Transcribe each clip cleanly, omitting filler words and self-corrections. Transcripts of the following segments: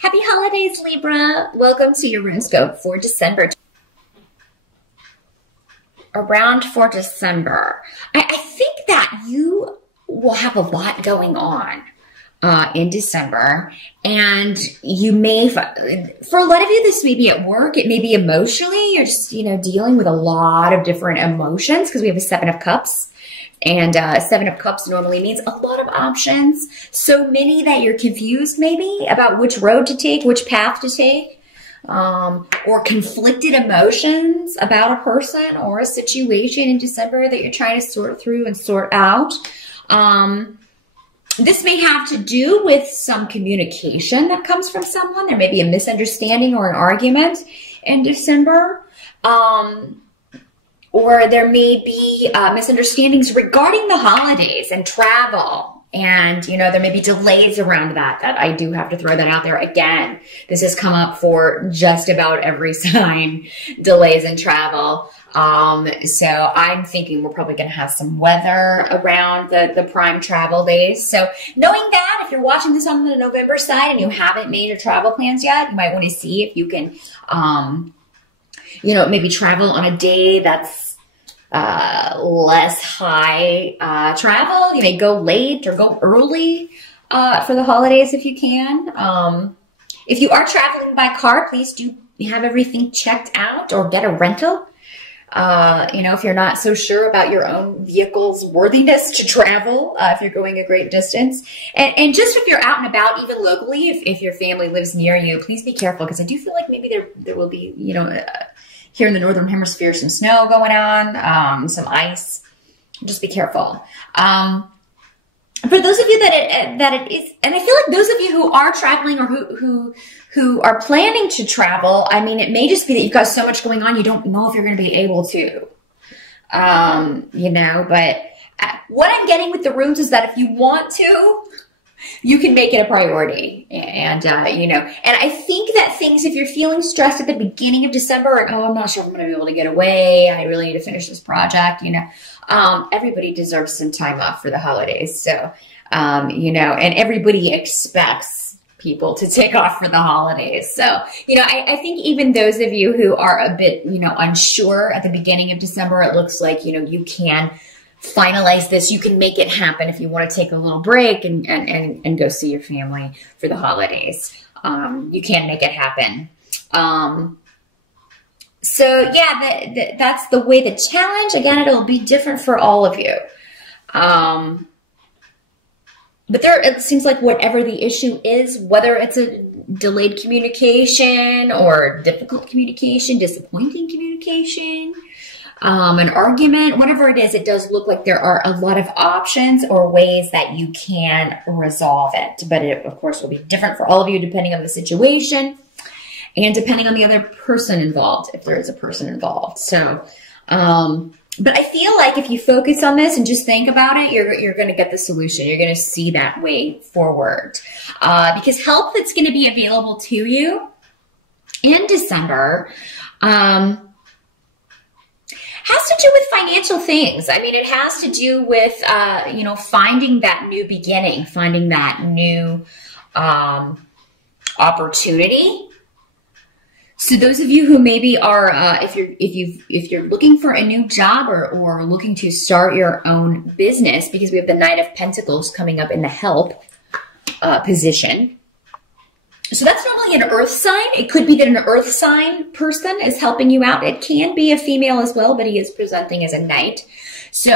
Happy holidays, Libra. Welcome to your horoscope for December. Around for December, I think that you will have a lot going on in December, and you may, for a lot of you, this may be at work, it may be emotionally, you're just, dealing with a lot of different emotions because we have a 7 of Cups. And 7 of Cups normally means a lot of options. So many that you're confused maybe about which road to take, which path to take, or conflicted emotions about a person or a situation in December that you're trying to sort through and sort out. This may have to do with some communication that comes from someone. There may be a misunderstanding or an argument in December. Or there may be misunderstandings regarding the holidays and travel. And, there may be delays around that. I do have to throw that out there again. This has come up for just about every sign, delays in travel. So I'm thinking we're probably going to have some weather around the prime travel days. So knowing that, if you're watching this on the November side and you haven't made your travel plans yet, you might want to see if you can, maybe travel on a day that's less high travel. You may go late or go early for the holidays if you can. If you are traveling by car, please do have everything checked out or get a rental. If you're not so sure about your own vehicle's worthiness to travel, if you're going a great distance. And just if you're out and about, even locally, if your family lives near you, please be careful because I do feel like maybe there will be, here in the Northern Hemisphere, some snow going on, some ice. Just be careful. For those of you that it is, and I feel like those of you who are traveling or who are planning to travel, I mean, it may just be that you've got so much going on, you don't know if you're going to be able to, but what I'm getting with the runes is that if you want to, you can make it a priority. And, and I think that things, if you're feeling stressed at the beginning of December, and, I'm not sure if I'm going to be able to get away, I really need to finish this project, everybody deserves some time off for the holidays. So, and everybody expects people to take off for the holidays. So, I think even those of you who are a bit, unsure at the beginning of December, it looks like, you can finalize this. You can make it happen if you want to take a little break and go see your family for the holidays. You can make it happen. So yeah, that's the way the challenge, again, it'll be different for all of you. But it seems like whatever the issue is, whether it's a delayed communication or difficult communication, disappointing communication, an argument, whatever it is, it does look like there are a lot of options or ways that you can resolve it. But it, of course, will be different for all of you depending on the situation and depending on the other person involved, if there is a person involved. So, but I feel like if you focus on this and just think about it, you're going to get the solution. You're going to see that way forward. Because help that's going to be available to you in December, has to do with financial things. I mean, it has to do with, finding that new beginning, finding that new opportunity. So those of you who maybe are, if you're looking for a new job or looking to start your own business, because we have the Knight of Pentacles coming up in the help position. So that's normally an earth sign. It could be that an earth sign person is helping you out. It can be a female as well, but he is presenting as a knight. So,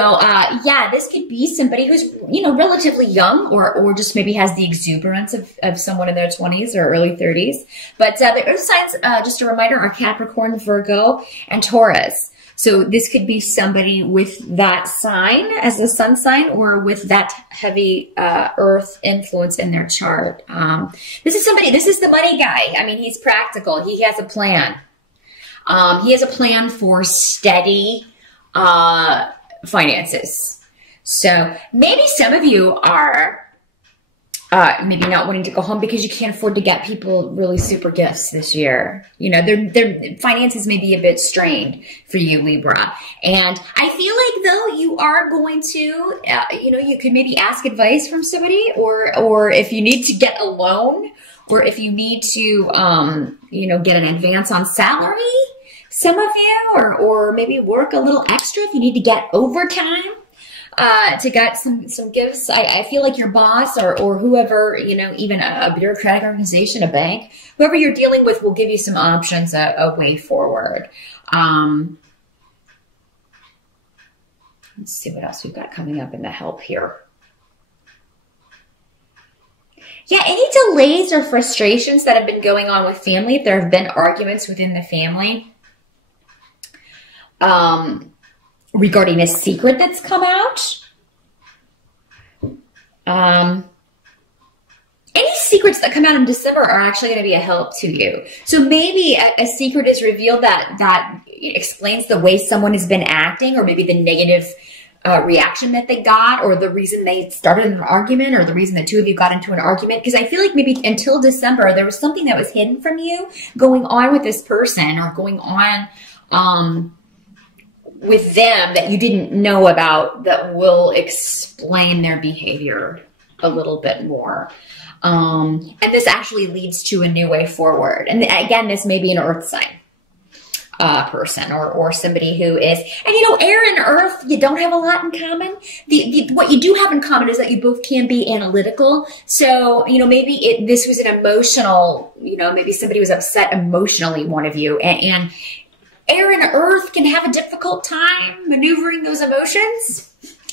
yeah, this could be somebody who's, relatively young or just maybe has the exuberance of someone in their 20s or early 30s. But the earth signs, just a reminder, are Capricorn, Virgo, and Taurus. So this could be somebody with that sign as a sun sign or with that heavy earth influence in their chart. This is the money guy. I mean, he's practical. He has a plan. He has a plan for steady finances. So maybe some of you are maybe not wanting to go home because you can't afford to get people really super gifts this year. Their finances may be a bit strained for you, Libra. And I feel like though you are going to, you could maybe ask advice from somebody or if you need to get a loan or if you need to, you know, get an advance on salary, some of you, or maybe work a little extra if you need to get overtime. To get some gifts. I feel like your boss or whoever, you know, even a bureaucratic organization, a bank, whoever you're dealing with will give you some options, a way forward. Let's see what else we've got coming up in the help here. Yeah, any delays or frustrations that have been going on with family, if there have been arguments within the family, regarding a secret that's come out. Any secrets that come out in December are actually going to be a help to you. So maybe a secret is revealed that explains the way someone has been acting, or maybe the negative reaction that they got, or the reason they started an argument, or the reason the two of you got into an argument. Because I feel like maybe until December, there was something that was hidden from you going on with this person, or going on with them that you didn't know about, that will explain their behavior a little bit more. And this actually leads to a new way forward. And again, this may be an earth sign person, or somebody who is, and you know, air and earth, you don't have a lot in common. What you do have in common is that you both can be analytical. So, you know, maybe this was an emotional, you know, maybe somebody was upset emotionally, one of you, and air and earth can have a difficult time maneuvering those emotions.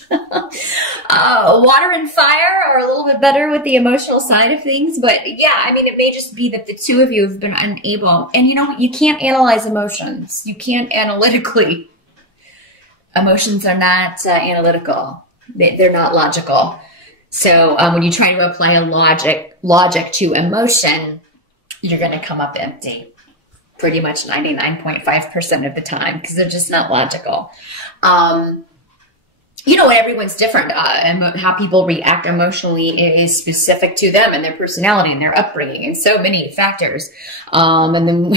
Water and fire are a little bit better with the emotional side of things. But yeah, I mean, it may just be that the two of you have been unable. And you know what? You can't analyze emotions. You can't analytically. Emotions are not analytical. They're not logical. So when you try to apply a logic to emotion, you're going to come up empty. Pretty much 99.5% of the time, because they're just not logical. You know, everyone's different. How people react emotionally is specific to them and their personality and their upbringing and so many factors. And then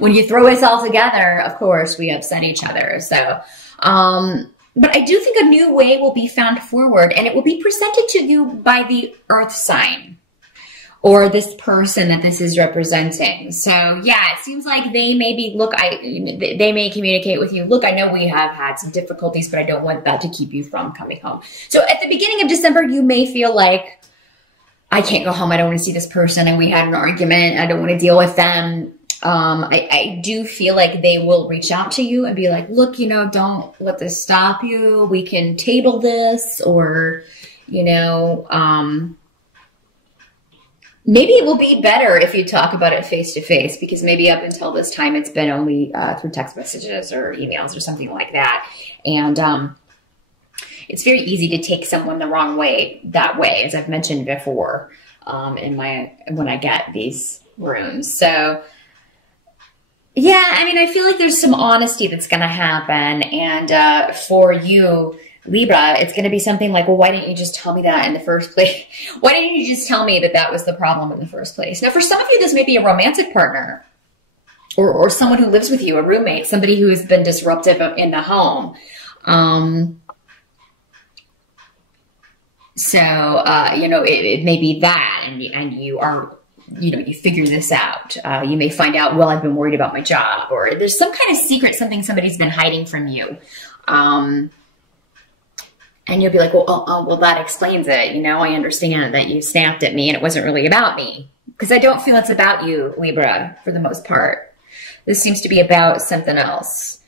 when you throw us all together, of course, we upset each other. So, but I do think a new way will be found forward, and it will be presented to you by the earth sign, or this person that this is representing. So yeah, it seems like they maybe they may communicate with you. Look, I know we have had some difficulties, but I don't want that to keep you from coming home. So at the beginning of December, you may feel like, I can't go home. I don't want to see this person, and we had an argument. I don't want to deal with them. I do feel like they will reach out to you and be like, look, you know, don't let this stop you. We can table this, or, you know, maybe it will be better if you talk about it face to face, because maybe up until this time it's been only through text messages or emails or something like that. And it's very easy to take someone the wrong way that way, as I've mentioned before, when I get these runes. So yeah, I mean, I feel like there's some honesty that's going to happen. And for you, Libra, it's going to be something like, well, why didn't you just tell me that in the first place? Why didn't you just tell me that that was the problem in the first place? Now, for some of you, this may be a romantic partner, or someone who lives with you, a roommate, somebody who has been disruptive in the home. You know, it may be that, and you are, you know, you figure this out. You may find out, well, I've been worried about my job, or there's some kind of secret, something somebody's been hiding from you. And you'll be like, well, that explains it. You know, I understand that you snapped at me and it wasn't really about me. Because I don't feel it's about you, Libra, for the most part. This seems to be about something else.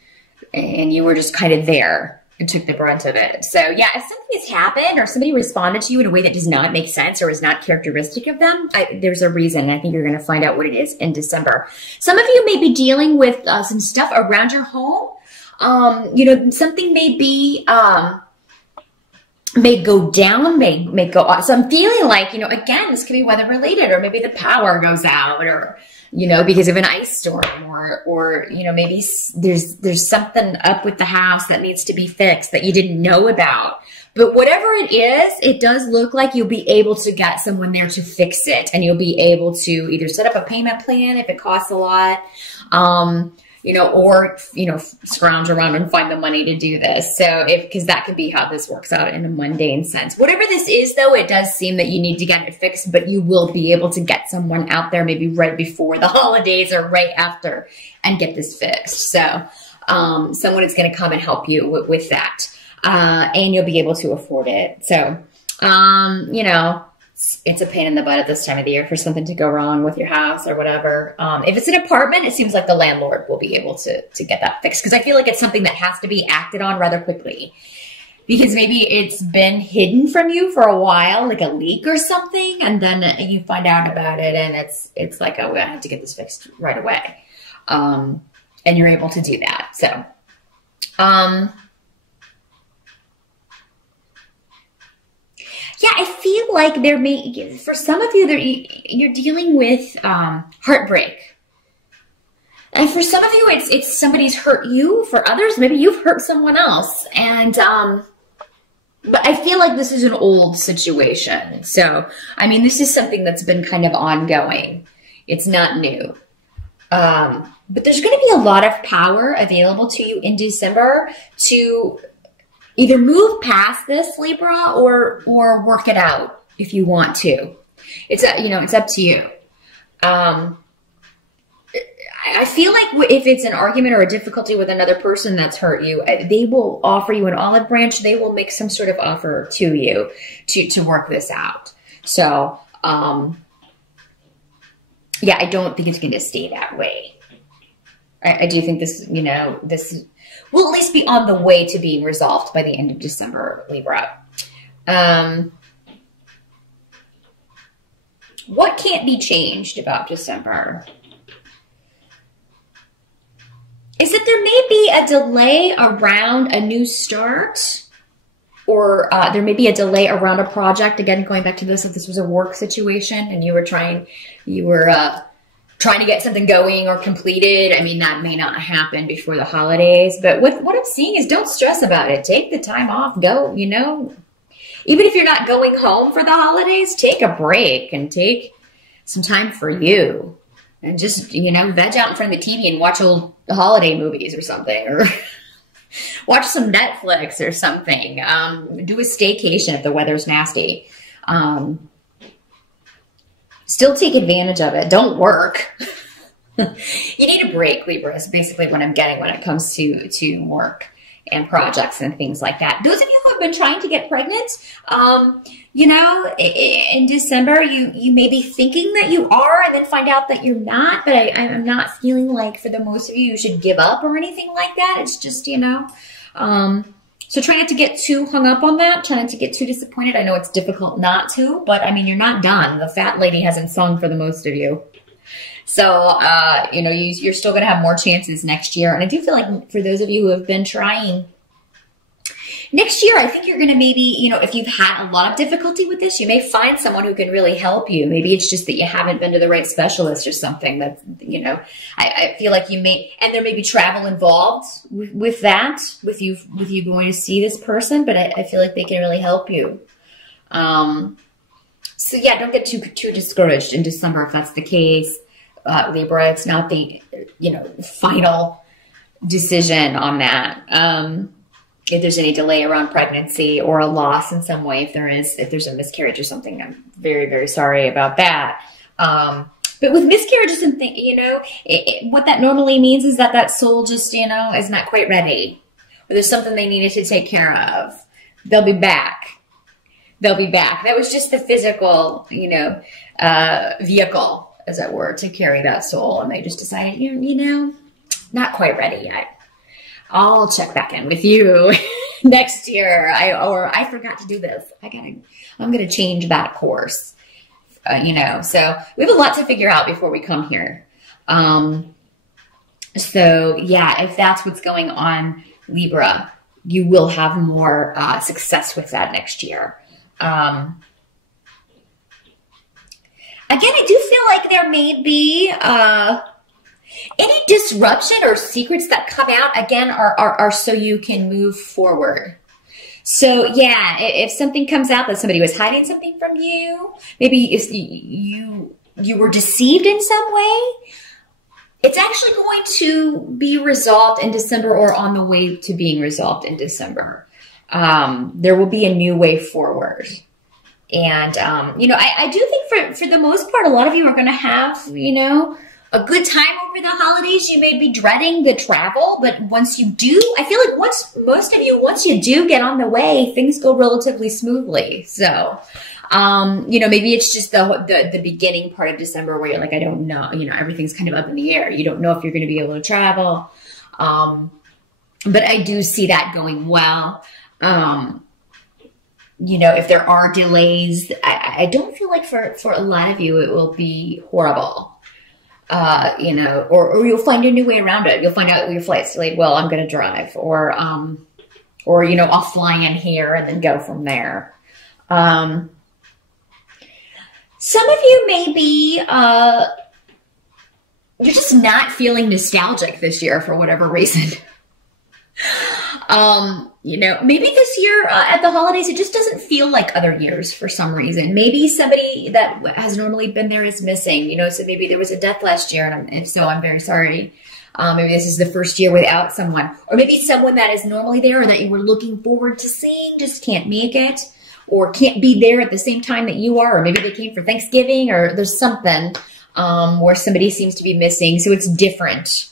And you were just kind of there and took the brunt of it. So yeah, if something has happened or somebody responded to you in a way that does not make sense or is not characteristic of them, there's a reason. And I think you're going to find out what it is in December. Some of you may be dealing with some stuff around your home. You know, something may be... may go down, may go up. So I'm feeling like, you know, again, this could be weather related, or maybe the power goes out, or, you know, because of an ice storm, or, you know, maybe there's something up with the house that needs to be fixed that you didn't know about. But whatever it is, it does look like you'll be able to get someone there to fix it, and you'll be able to either set up a payment plan if it costs a lot. or, scrounge around and find the money to do this. So because that could be how this works out in a mundane sense. Whatever this is though, it does seem that you need to get it fixed, but you will be able to get someone out there maybe right before the holidays or right after and get this fixed. So someone is going to come and help you with that. And you'll be able to afford it. So, it's a pain in the butt at this time of the year for something to go wrong with your house or whatever. If it's an apartment, it seems like the landlord will be able to get that fixed, because I feel like it's something that has to be acted on rather quickly, because maybe it's been hidden from you for a while, like a leak or something, and then you find out about it and it's like, oh, I have to get this fixed right away. And you're able to do that. So, yeah, I feel like for some of you, you're dealing with heartbreak. And for some of you, it's somebody's hurt you. For others, maybe you've hurt someone else. And, but I feel like this is an old situation. So, I mean, this is something that's been kind of ongoing. It's not new. But there's going to be a lot of power available to you in December to either move past this, Libra, or work it out if you want to. It's up to you. I feel like if it's an argument or a difficulty with another person that's hurt you, they will offer you an olive branch. They will make some sort of offer to you to work this out. So, yeah, I don't think it's going to stay that way. I do think this, this will at least be on the way to being resolved by the end of December, Libra. What can't be changed about December is that there may be a delay around a new start, or there may be a delay around a project. Again, going back to this, if this was a work situation and you were trying to get something going or completed, I mean, that may not happen before the holidays. But what I'm seeing is, don't stress about it. Take the time off. Go, even if you're not going home for the holidays, take a break and take some time for you. And just, veg out in front of the TV and watch old holiday movies or something. Or watch some Netflix or something. Do a staycation if the weather's nasty. Still take advantage of it. Don't work. You need a break, Libra, is basically what I'm getting when it comes to work and projects and things like that. Those of you who have been trying to get pregnant, in December, you may be thinking that you are and then find out that you're not. But I'm not feeling like, for the most of you should give up or anything like that. It's just, so try not to get too hung up on that. Try not to get too disappointed. I know it's difficult not to, but I mean, you're not done. The fat lady hasn't sung for the most of you. So, you're still going to have more chances next year. And I do feel like for those of you who have been trying next year, I think you're going to maybe, if you've had a lot of difficulty with this, you may find someone who can really help you. Maybe it's just that you haven't been to the right specialist or something. That, I feel like you may, and there may be travel involved with that, with you going to see this person, but I feel like they can really help you. So yeah, don't get too discouraged in December if that's the case. Libra, it's not the, final decision on that. If there's any delay around pregnancy or a loss in some way, if there's a miscarriage or something, I'm very, very sorry about that. But with miscarriages and things, what that normally means is that soul just, is not quite ready, or there's something they needed to take care of. They'll be back. They'll be back. That was just the physical, vehicle, as it were, to carry that soul. And they just decided, not quite ready yet. I'll check back in with you next year. I forgot to do this. I'm going to change that course, so we have a lot to figure out before we come here. So yeah, if that's what's going on, Libra, you will have more success with that next year. Again, I do feel like there may be any disruption or secrets that come out, again, are so you can move forward. So yeah, if something comes out that somebody was hiding something from you, maybe if you were deceived in some way, it's actually going to be resolved in December or on the way to being resolved in December. There will be a new way forward. And, you know, I do think for the most part, a lot of you are going to have, you know, a good time over the holidays. You may be dreading the travel, but once you do, I feel like once you do get on the way, things go relatively smoothly. So, you know, maybe it's just the beginning part of December where you're like, I don't know, you know, everything's kind of up in the air. You don't know if you're going to be able to travel. But I do see that going well. You know, if there are delays, I don't feel like for a lot of you, it will be horrible. You know, or you'll find a new way around it. You'll find out your flight's delayed. Well, I'm going to drive, or, you know, I'll fly in here and then go from there. Some of you may be, you're just not feeling nostalgic this year for whatever reason. You know, maybe this year at the holidays, it just doesn't feel like other years for some reason. Maybe somebody that has normally been there is missing, you know, so maybe there was a death last year, and if so, I'm very sorry. Maybe this is the first year without someone, or maybe someone that is normally there or that you were looking forward to seeing just can't make it, or can't be there at the same time that you are, or maybe they came for Thanksgiving, or there's something where somebody seems to be missing, so it's different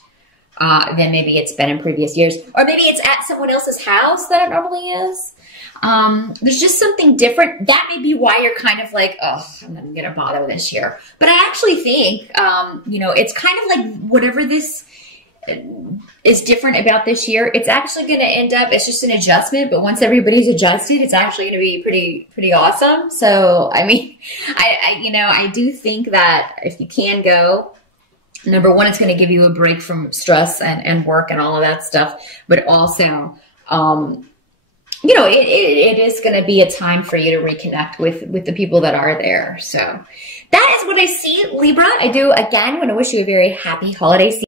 than maybe it's been in previous years. Or maybe it's at someone else's house that it normally is. There's just something different. That may be why you're kind of like, oh, I'm not going to bother this year. But I actually think, you know, it's kind of like whatever this is different about this year, it's actually going to end up, it's just an adjustment. But once everybody's adjusted, it's actually going to be pretty awesome. So, I mean, you know, I do think that if you can go, number one, it's going to give you a break from stress and work and all of that stuff. But also, you know, it is going to be a time for you to reconnect with the people that are there. So that is what I see, Libra. I do, again, want to wish you a very happy holiday season.